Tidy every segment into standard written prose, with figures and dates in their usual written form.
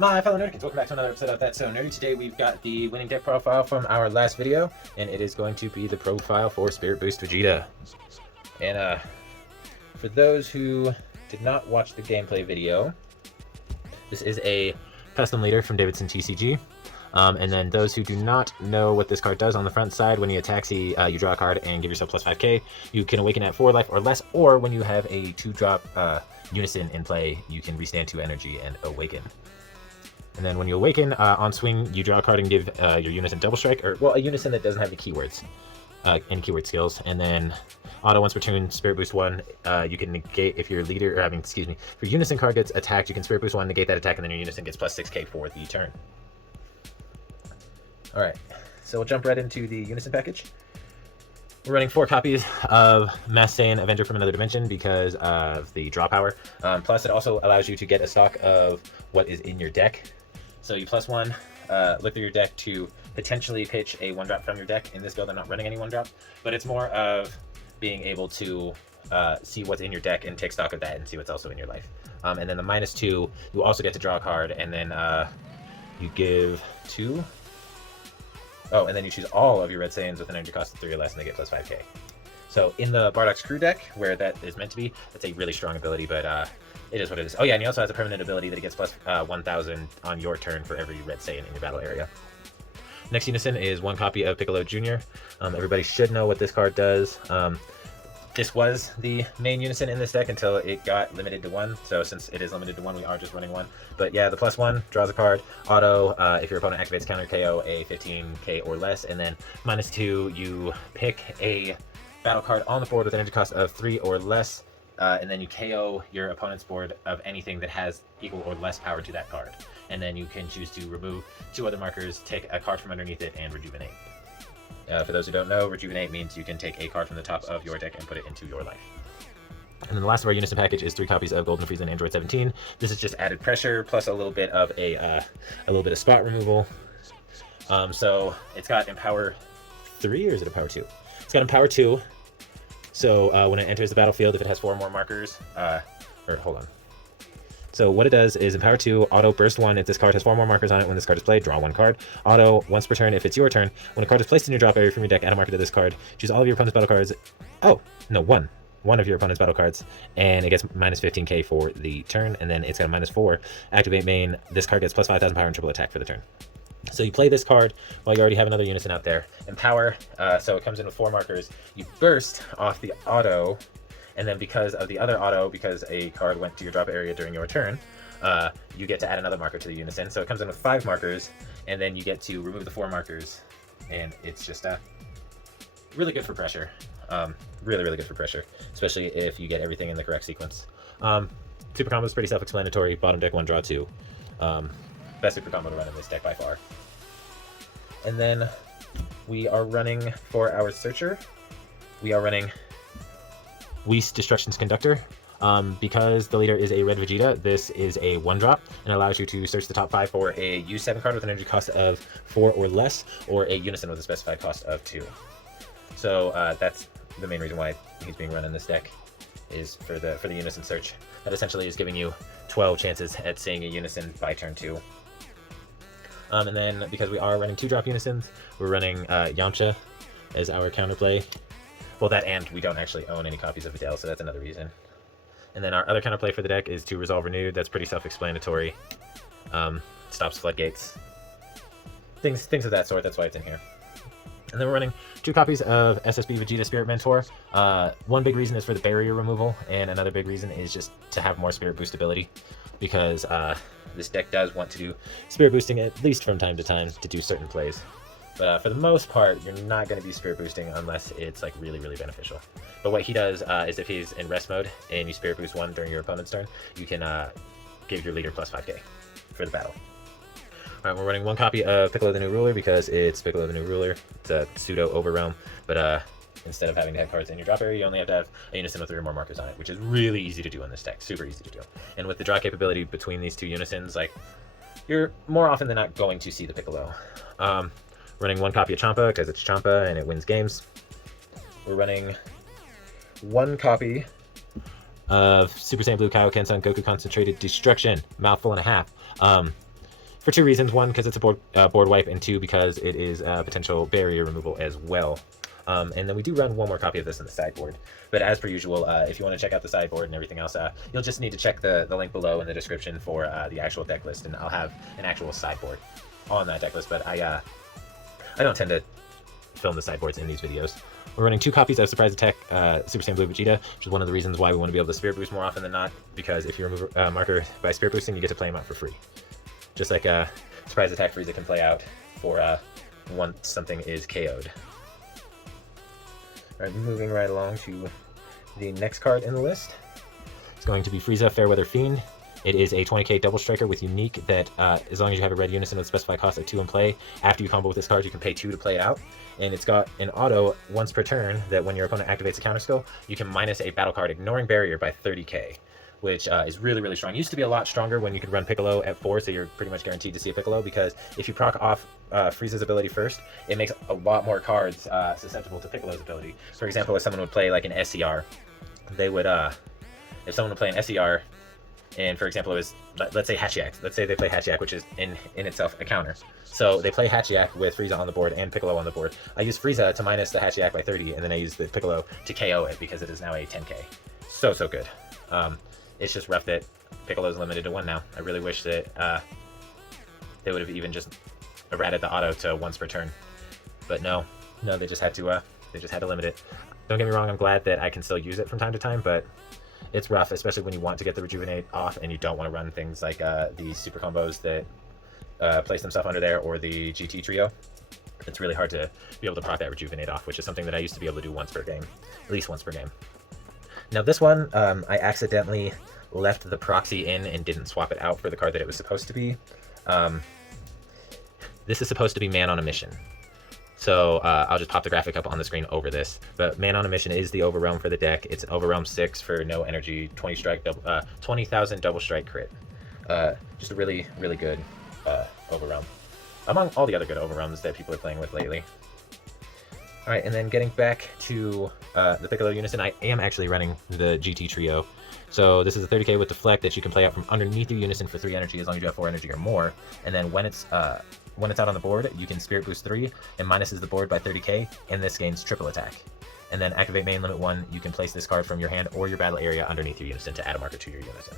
My fellow Nerdkins, welcome back to another episode of That's So Nerdy. Today we've got the winning deck profile from our last video, and it is going to be the profile for Spirit Boost Vegeta. And for those who did not watch the gameplay video, this is a custom leader from Davidson TCG. And then those who do not know what this card does, on the front side, when you attack, you draw a card and give yourself plus 5k. You can awaken at 4 life or less, or when you have a 2-drop Unison in play, you can restand 2 energy and awaken. And then when you awaken, on swing, you draw a card and give your Unison double strike, or, well, a Unison that doesn't have any keywords, any keyword skills. And then auto once per turn, Spirit Boost 1, you can negate if your leader, if your Unison card gets attacked, you can Spirit Boost 1, negate that attack, and then your Unison gets plus 6k for the turn. Alright, so we'll jump right into the Unison package. We're running 4 copies of Mass Saiyan Avenger from Another Dimension because of the draw power. Plus, it also allows you to get a stock of what is in your deck. So you plus 1, look through your deck to potentially pitch a 1-drop from your deck. In this build, I'm not running any 1-drop, but it's more of being able to see what's in your deck and take stock of that and see what's also in your life. And then the -2, you also get to draw a card, and then you give 2. Oh, and then you choose all of your Red Saiyans with an energy cost of 3 or less, and they get plus 5k. So in the Bardock's crew deck, where that is meant to be, that's a really strong ability, but it is what it is. Oh yeah, and he also has a permanent ability that he gets plus 1,000 on your turn for every Red Saiyan in your battle area. Next Unison is 1 copy of Piccolo Jr. Everybody should know what this card does. This was the main Unison in this deck until it got limited to 1. So since it is limited to 1, we are just running 1. But yeah, the +1 draws a card. Auto, if your opponent activates counter KO a 15k or less. And then -2, you pick a battle card on the board with an energy cost of 3 or less. And then you KO your opponent's board of anything that has equal or less power to that card. And then you can choose to remove 2 other markers, take a card from underneath it, and rejuvenate. For those who don't know, Rejuvenate means you can take a card from the top of your deck and put it into your life. And then the last of our Unison package is 3 copies of Golden Frieza and Android 17. This is just added pressure plus a little bit of spot removal. So it's got Empower 3, or is it Empower 2? It's got Empower 2. So when it enters the battlefield, if it has 4 or more markers, hold on. So what it does is Empower 2, Auto Burst 1, if this card has 4 more markers on it when this card is played, draw 1 card. Auto, once per turn, if it's your turn, when a card is placed in your drop area from your deck, add a marker to this card. Choose all of your opponent's battle cards. Oh, no, one. One of your opponent's battle cards, and it gets -15k for the turn, and then it's got a -4. Activate main, this card gets plus 5,000 power and triple attack for the turn. So you play this card while you already have another Unison out there. Empower, so it comes in with 4 markers. You burst off the auto, and then because of the other auto, because a card went to your drop area during your turn, you get to add another marker to the Unison. So it comes in with 5 markers, and then you get to remove the 4 markers, and it's just really good for pressure. Really good for pressure, especially if you get everything in the correct sequence. Super combo is pretty self-explanatory. Bottom deck 1, draw 2. Best super combo to run in this deck by far. And then we are running for our Searcher. We are running Whis Destruction's Conductor. Because the leader is a red Vegeta, this is a 1-drop and allows you to search the top 5 for a U7 card with an energy cost of 4 or less, or a Unison with a specified cost of 2. So that's the main reason why he's being run in this deck, is for the Unison search. That essentially is giving you 12 chances at seeing a Unison by turn 2. And then because we are running 2-drop Unisons, we're running Yamcha as our counterplay. Well, that, and we don't actually own any copies of Videl, so that's another reason. And then our other counterplay for the deck is to Resolve Renewed. That's pretty self-explanatory. Stops floodgates. Things of that sort, that's why it's in here. And then we're running 2 copies of SSB Vegeta Spirit Mentor. One big reason is for the barrier removal, and another big reason is just to have more Spirit Boost ability, because this deck does want to do Spirit Boosting at least from time to time to do certain plays. But for the most part, you're not going to be Spirit Boosting unless it's like really beneficial. But what he does is if he's in rest mode and you Spirit Boost 1 during your opponent's turn, you can give your leader plus 5k for the battle. Alright, we're running 1 copy of Piccolo the New Ruler because it's Piccolo the New Ruler. It's a pseudo overrealm, but instead of having to have cards in your drop area, you only have to have a Unison with 3 or more markers on it, which is really easy to do in this deck. Super easy to do. And with the draw capability between these 2 Unisons, like, you're more often than not going to see the Piccolo. Running 1 copy of Champa because it's Champa and it wins games. We're running 1 copy of Super Saiyan Blue Kaioken Son Goku Concentrated Destruction, mouthful and a half. for two reasons. One, because it's a board wipe, and two, because it is potential barrier removal as well. And then we do run one more copy of this in the sideboard. But as per usual, if you want to check out the sideboard and everything else, you'll just need to check the link below in the description for the actual deck list, and I'll have an actual sideboard on that deck list. But I don't tend to film the sideboards in these videos. We're running 2 copies of Surprise Attack Super Saiyan Blue Vegeta, which is one of the reasons why we want to be able to Spirit Boost more often than not, because if you remove a marker by Spirit Boosting, you get to play him out for free. Just like Surprise Attack Frieza can play out for once something is KO'd. Alright, moving right along to the next card in the list. It's going to be Frieza Fairweather Fiend. It is a 20k double striker with unique that as long as you have a red Unison with specified cost of 2 in play, after you combo with this card, you can pay 2 to play it out. And it's got an auto once per turn that when your opponent activates a counter skill, you can minus a battle card ignoring barrier by 30k, which is really, really strong. It used to be a lot stronger when you could run Piccolo at 4, so you're pretty much guaranteed to see a Piccolo, because if you proc off Frieza's ability first, it makes a lot more cards susceptible to Piccolo's ability. For example, if someone would play like an SCR, they would, if someone would play an SCR, and for example, it was, let's say Hachiyak. Let's say they play Hachiyak, which is in itself a counter. So they play Hachiyak with Frieza on the board and Piccolo on the board. I use Frieza to minus the Hachiyak by 30, and then I use the Piccolo to KO it because it is now a 10k. So good. It's just rough that Piccolo's limited to 1 now. I really wish that they would have even just errated the auto to once per turn. But no, they just had to limit it. Don't get me wrong, I'm glad that I can still use it from time to time, but it's rough, especially when you want to get the Rejuvenate off and you don't want to run things like the super combos that place themselves under there, or the GT trio. It's really hard to be able to proc that Rejuvenate off, which is something that I used to be able to do once per game, at least once per game. Now this one, I accidentally left the proxy in and didn't swap it out for the card that it was supposed to be. This is supposed to be Man on a Mission. So I'll just pop the graphic up on the screen over this. But Man on a Mission is the Overwhelm for the deck. It's an Overwhelm 6 for no energy, 20,000 double strike crit. Just a really, really good Overwhelm, among all the other good Overwhelms that people are playing with lately. Alright, and then getting back to the Piccolo Unison, I am actually running the GT Trio. So this is a 30k with Deflect that you can play out from underneath your Unison for 3 energy as long as you have 4 energy or more. And then when it's out on the board, you can Spirit Boost 3 and minuses the board by 30k, and this gains triple attack. And then activate main limit 1, you can place this card from your hand or your battle area underneath your Unison to add a marker to your Unison.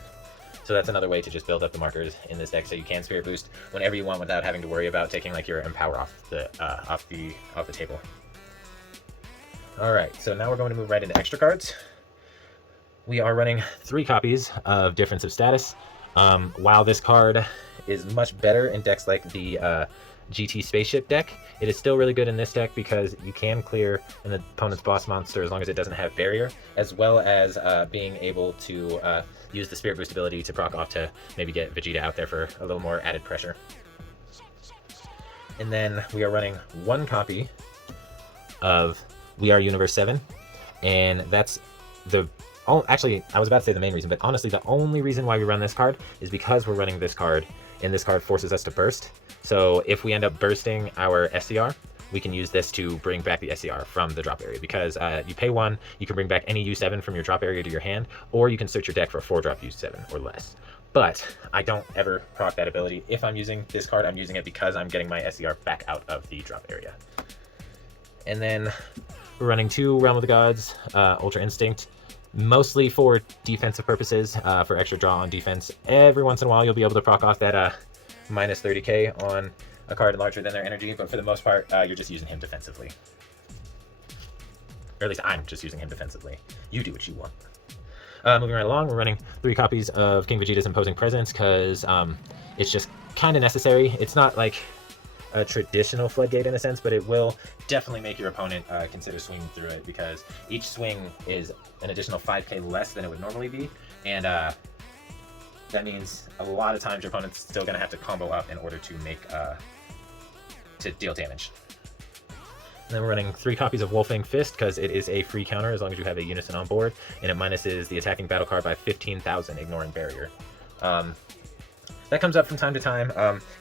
So that's another way to just build up the markers in this deck, so you can Spirit Boost whenever you want without having to worry about taking like your Empower off the table. Alright, so now we're going to move right into extra cards. We are running 3 copies of Difference of Status. While this card is much better in decks like the GT Spaceship deck, it is still really good in this deck because you can clear an opponent's boss monster as long as it doesn't have barrier, as well as being able to use the Spirit Boost ability to proc off to maybe get Vegeta out there for a little more added pressure. And then we are running 1 copy of We Are Universe 7, and that's the... Oh, actually, I was about to say the main reason, but honestly, the only reason why we run this card is because we're running this card, and this card forces us to burst. So if we end up bursting our SCR, we can use this to bring back the SCR from the drop area, because you pay 1, you can bring back any U7 from your drop area to your hand, or you can search your deck for a 4-drop U7 or less. But I don't ever proc that ability. If I'm using this card, I'm using it because I'm getting my SCR back out of the drop area. And then we're running 2 Realm of the Gods, Ultra Instinct, mostly for defensive purposes, for extra draw on defense. Every once in a while, you'll be able to proc off that minus 30k on a card larger than their energy, but for the most part, you're just using him defensively. Or at least I'm just using him defensively. You do what you want. Moving right along, we're running 3 copies of King Vegeta's Imposing Presence because it's just kind of necessary. It's not like a traditional floodgate in a sense, but it will definitely make your opponent consider swinging through it, because each swing is an additional 5k less than it would normally be, and that means a lot of times your opponent's still going to have to combo up in order to make to deal damage. And then we're running 3 copies of Wolfang Fist because it is a free counter as long as you have a Unison on board, and it minuses the attacking battle card by 15,000, ignoring barrier. That comes up from time to time.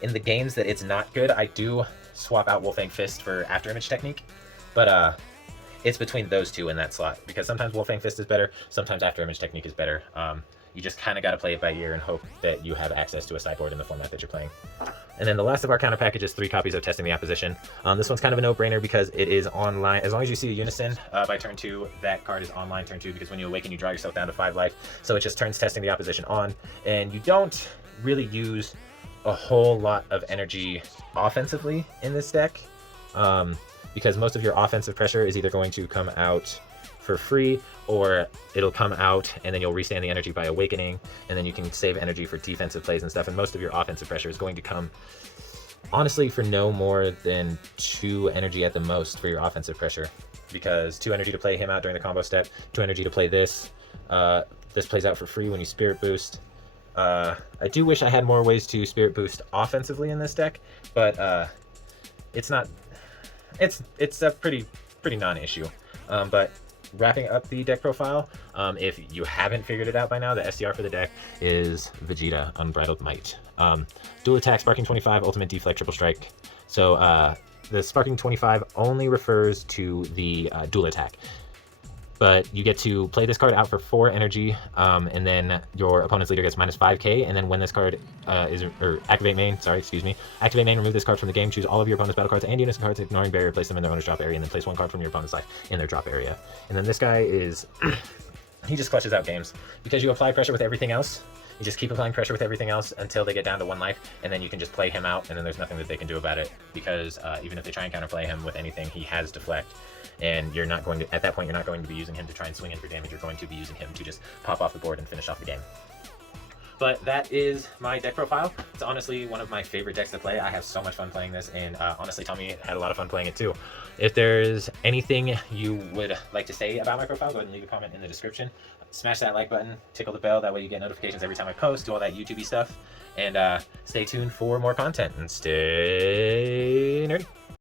In the games that it's not good, I do swap out Wolfang Fist for After Image Technique, but it's between those 2 in that slot, because sometimes Wolfang Fist is better, sometimes After Image Technique is better. You just kind of got to play it by ear and hope that you have access to a sideboard in the format that you're playing. And then the last of our counter package is 3 copies of Testing the Opposition. This one's kind of a no-brainer because it is online. As long as you see a Unison by turn 2, that card is online turn 2, because when you awaken, you draw yourself down to 5 life. So it just turns Testing the Opposition on, and you don't really use a whole lot of energy offensively in this deck, because most of your offensive pressure is either going to come out for free, or it'll come out and then you'll restand the energy by awakening, and then you can save energy for defensive plays and stuff. And most of your offensive pressure is going to come, honestly, for no more than 2 energy at the most for your offensive pressure, because 2 energy to play him out during the combo step, 2 energy to play this. This plays out for free when you Spirit Boost. I do wish I had more ways to Spirit Boost offensively in this deck, but it's not. It's a pretty non-issue. But wrapping up the deck profile, if you haven't figured it out by now, the SDR for the deck is Vegeta, Unbridled Might. Dual attack, Sparking 25, Ultimate Deflect, Triple Strike. So the Sparking 25 only refers to the dual attack. But you get to play this card out for 4 energy, and then your opponent's leader gets minus 5k, and then when this card activate main, activate main, remove this card from the game, choose all of your opponent's battle cards and Unison cards, ignoring barrier, place them in their owner's drop area, and then place 1 card from your opponent's life in their drop area. And then this guy is, he just clutches out games, because you apply pressure with everything else. You just keep applying pressure with everything else until they get down to 1 life, and then you can just play him out, and then there's nothing that they can do about it, because even if they try and counterplay him with anything, he has deflect. And you're not going to, at that point, you're not going to be using him to try and swing in for damage. You're going to be using him to just pop off the board and finish off the game. But that is my deck profile. It's honestly one of my favorite decks to play. I have so much fun playing this, and honestly, Tommy had a lot of fun playing it too. If there's anything you would like to say about my profile, go ahead and leave a comment in the description. Smash that like button, tickle the bell, that way you get notifications every time I post, do all that YouTube-y stuff. And stay tuned for more content, and stay nerdy.